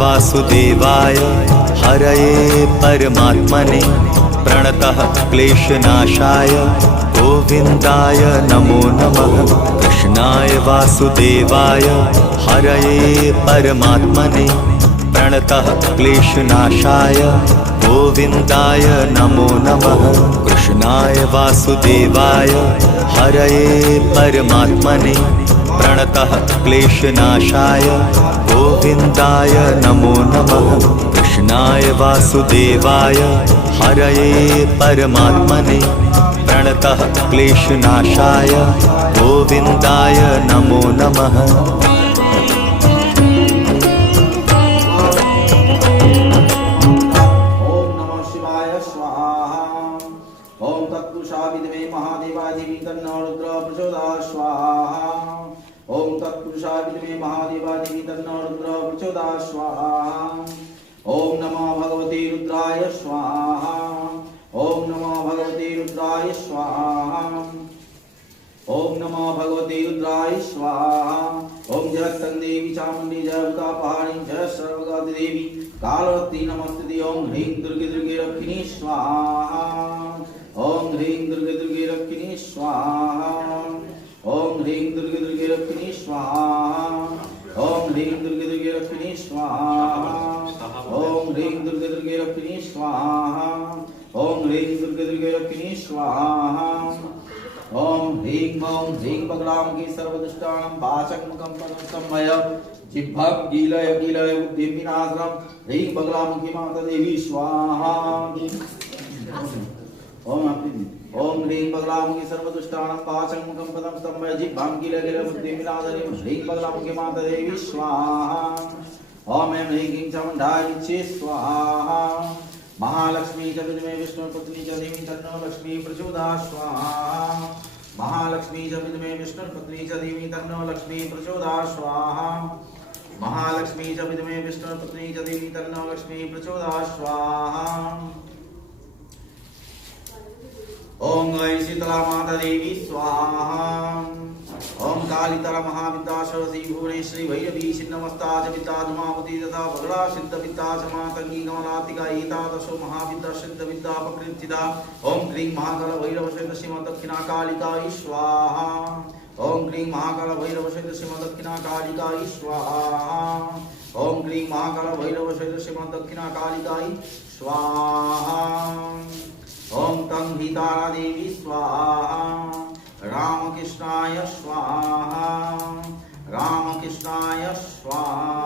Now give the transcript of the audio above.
वासुदेवाय हरये परमात्मने प्रणतः क्लेशनाशाय गोविन्दाय नमो नमः। कृष्णाय वासुदेवाय हरये परमात्मने प्रणतः क्लेशनाशाय गोविन्दाय नमो नमः। कृष्णाय वासुदेवाय हरये परमात्मने प्रणतः क्लेशनाशाय गोविन्दाय नमो नमः। कृष्णाय वासुदेवाय हरये परमात्मने प्रणतः क्लेशनाशाय गोविन्दाय नमो नमः। ओम तत्पुरुषाय विद्महे महादेवाय तन्नो रुद्र प्रचोदयात् स्वाहा। ओम नमो भगवते रुद्राय स्वाहा। ओम नमो भगवते रुद्राय स्वाहा। ओम नमो भगवते रुद्राय स्वाहा। ओम जगत्तन देवी चामुंडी जय उता पहाड़ी जय सर्वगत देवी कालवती नमस्ते। ओम ह्रीं दुर्गे दुर्गे रक्षिणी स्वाहा। ओम ह्रीं दुर्गे दुर्गे रक्षिणी स्वाहा। ओम ह्रीं दुर्गे दुर्गे रक्षिणी स्वाहा। ओम ह्रीं दुर्गे दुर्गे रक्षिणी स्वाहा। ओम ह्रीं दुर्गे दुर्गे रक्षिणी स्वाहा। ओम ह्रीं दुर्गे दुर्गे रक्षिणी स्वाहा। ओम ह्रीं बगलामुखी सर्वदुष्टानां पाशकमुखं पदस्तंभय जिह्वां गीलय गीलय बुद्धिं विनाशनं। ह्रीं बगलामुखी माता देवी स्वाहा। ओम ह्रीं बगलामुखी सर्वदुष्टानां पाशकमुखं पदं स्तंभय जिह्वां गीलय गीलय बुद्धिं विनाशनं। ह्रीं बगलामुखी माता देवी स्वाहा। ओम ऐं ह्रीं क्लीं चामुण्डाय विच्चे स्वाहा। महालक्ष्मी च विद्महे विष्णुपत्नी च धीमहि तन्नो लक्ष्मी प्रचोदयात् स्वाहा। महालक्ष्मी च विद्महे विष्णुपत्नी च धीमहि तन्नो लक्ष्मी प्रचोदयात् स्वाहा। महालक्ष्मी च विद्महे विष्णुपत्नी च धीमहि तन्नो लक्ष्मी प्रचोदयात् स्वाहा। ओम ऐं शीतला माता देवी स्वाहा। ओम कालितरा महाविद्या सरस्वती भुवनेश्वरी भैरवी छिन्नमस्ता च विद्या धूमावती तथा बगला सिद्ध विद्या च मातंगी कमलातिका एतादशो महाविद्या सिद्ध विद्या प्रकृतिदा। ओम क्लीं महाकाल भैरव सहित श्रीमद् दक्षिणा कालिकायै स्वाहा। ओम क्लीं महाकाल भैरव सहित श्रीमद् दक्षिणा कालिकायै स्वाहा। ओम क्लीं महाकाल भैरव सहित श्रीमद् दक्षिणा कालिकायै स्वाहा। ओम तं हितारा देवी स्वाहा। रामकृष्णाय स्वाहा। रामकृष्णाय स्वाहा।